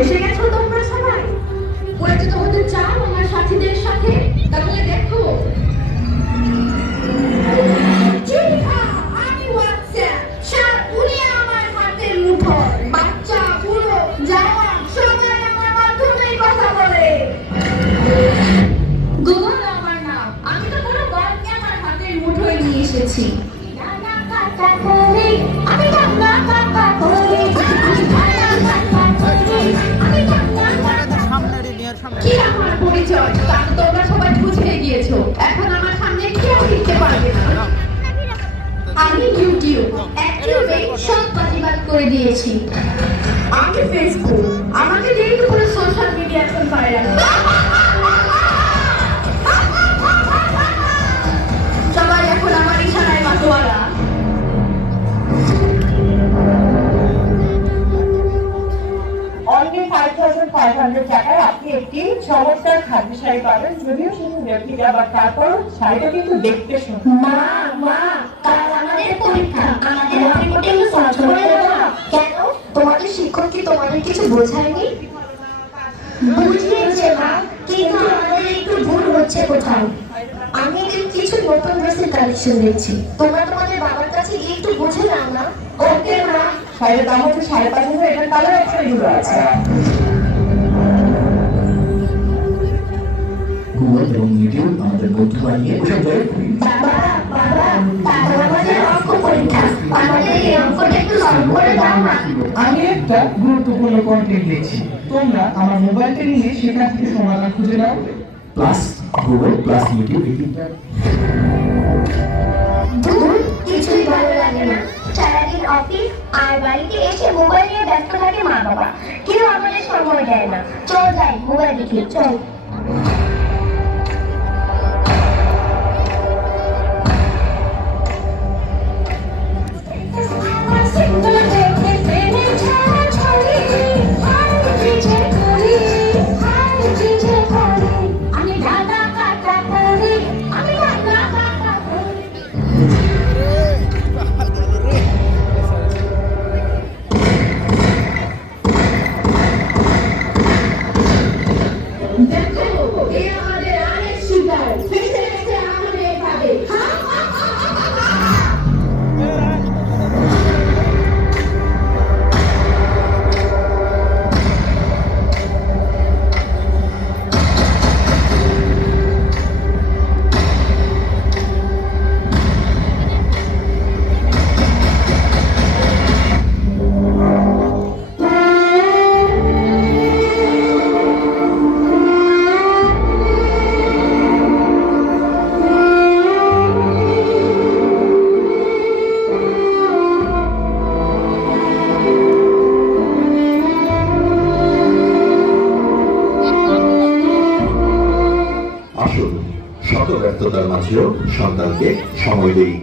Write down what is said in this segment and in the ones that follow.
এসে গেছো তোমরা সবাই? পরিচিত হতে চাও আমার সাথীদের সাথে? তাহলে দেখো, আমি হোয়াটসঅ্যাপ, সারা দুনিয়া আমার হাতের মুঠোয়। বাচ্চা বুড়ো জওয়ান সবাই আমার মাধ্যমেই কথা বলে। গুগল আমার নাম, আমি তো পুরো গল্পকে আমার হাতের মুঠোয় নিয়ে এসেছি। কি আমার পরিচয় তা তো তোমরা সবাই বুঝে গিয়েছো। এখন আমার সামনে কেউ লিখতে পারবে না। আমি ইউটিউব অ্যাক্টিভে সব প্রতিবাদ করে দিয়েছি। আমি ফেসবুক, আমাকে দিয়েই তো পুরো সোশ্যাল মিডিয়া এখন ভাইরাল। সবাই এখন আমার ইশারায় মাতোয়ারা। অনলি 5,500 টাকায় আপনি একটি চমৎকার খাদ্য শাড়ি পাবেন, যদিও শুধু রেপ্লিকা, বা তারপর শাড়িটা কিন্তু দেখতে সুন্দর। মা মা, কাল আমাদের পরীক্ষা, আমাদের রিপোর্টে একটু সার্চ করে দাও না। কেন? তোমাদের শিক্ষক কি তোমাদের কিছু বোঝায়নি? বুঝিয়েছে মা, কিন্তু আমাদের একটু ভুল হচ্ছে কোথাও। আমি কিছু নতুন ড্রেসের কালেকশন দেখছি, তোমরা তোমাদের বাবার কাছে গিয়ে একটু বুঝে নাও না। ওকে মা। শাড়ির দাম হচ্ছে 5,500, এটার কালার অপশনগুলো আছে। গুগল এবং ইউটিউব আমাদের বন্ধু বানিয়ে ওসব জায়গায় করি। বাবা বাবা, তারপর আমাদের অঙ্ক পরীক্ষা, আমাদের এই অঙ্কটা একটু সলভ করে দাও না। আমি একটা গুরুত্বপূর্ণ কন্টেন্ট দিচ্ছি, তোমরা আমার মোবাইলটা নিয়ে সেখান থেকে সমাধান খুঁজে নাও। প্লাস গুগল প্লাস ইউটিউব এই তিনটা। ধুর, কিছুই ভালো লাগে না। সারাদিন অফিস আর বাড়িতে এসে মোবাইল নিয়ে ব্যস্ত থাকে মা বাবা, কেউ আমাদের সময় দেয় না। চল যাই মোবাইল দেখি, চল। দেখো, এ আমাদের আরেক শিকার, ফেসে গেছে আমাদের ভাবে। আসুন শত ব্যর্থতার মাঝেও সন্তানকে সময় দেই,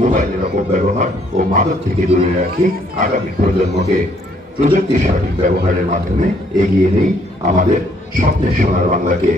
মোবাইলের অপব্যবহার ও মাদক থেকে দূরে রাখি, আগামী প্রজন্মকে প্রযুক্তির সঠিক ব্যবহারের মাধ্যমে এগিয়ে নেই আমাদের স্বপ্নের সোনার বাংলাকে।